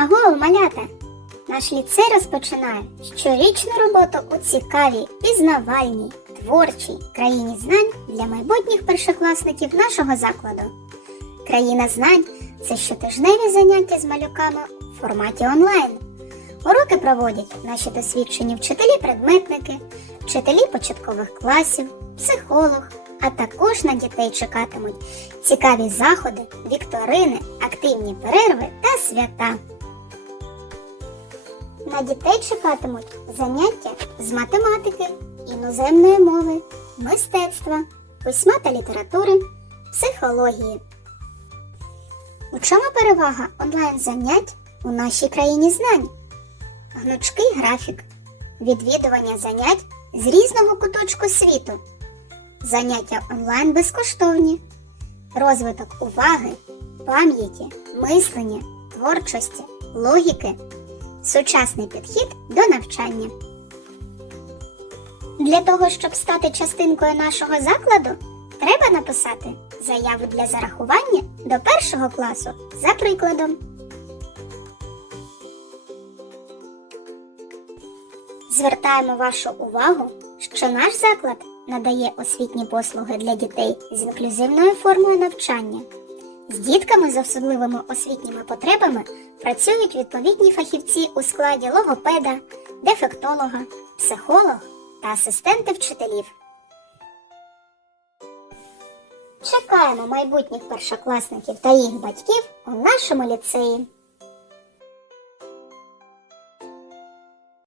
Аго, малята! Наш ліцей розпочинає щорічну роботу у цікавій, пізнавальній, творчій країні знань для майбутніх першокласників нашого закладу. Країна знань це щотижневі заняття з малюками в форматі онлайн. Уроки проводять наші досвідчені вчителі-предметники, вчителі початкових класів, психолог, а також на дітей чекатимуть цікаві заходи, вікторини, активні перерви та свята. На дітей чекатимуть заняття з математики, іноземної мови, мистецтва, письма та літератури, психології. У чому перевага онлайн занять у нашій країні знань? Гнучкий графік, відвідування занять з різного куточку світу, заняття онлайн безкоштовні, розвиток уваги, пам'яті, мислення, творчості, логіки, сучасний підхід до навчання. Для того, щоб стати частинкою нашого закладу, треба написати заяву для зарахування до першого класу за прикладом. Звертаємо вашу увагу, що наш заклад надає освітні послуги для дітей з інклюзивною формою навчання. Дітками з особливими освітніми потребами працюють відповідні фахівці у складі логопеда, дефектолога, психолог та асистенти вчителів. Чекаємо майбутніх першокласників та їх батьків у нашому ліцеї.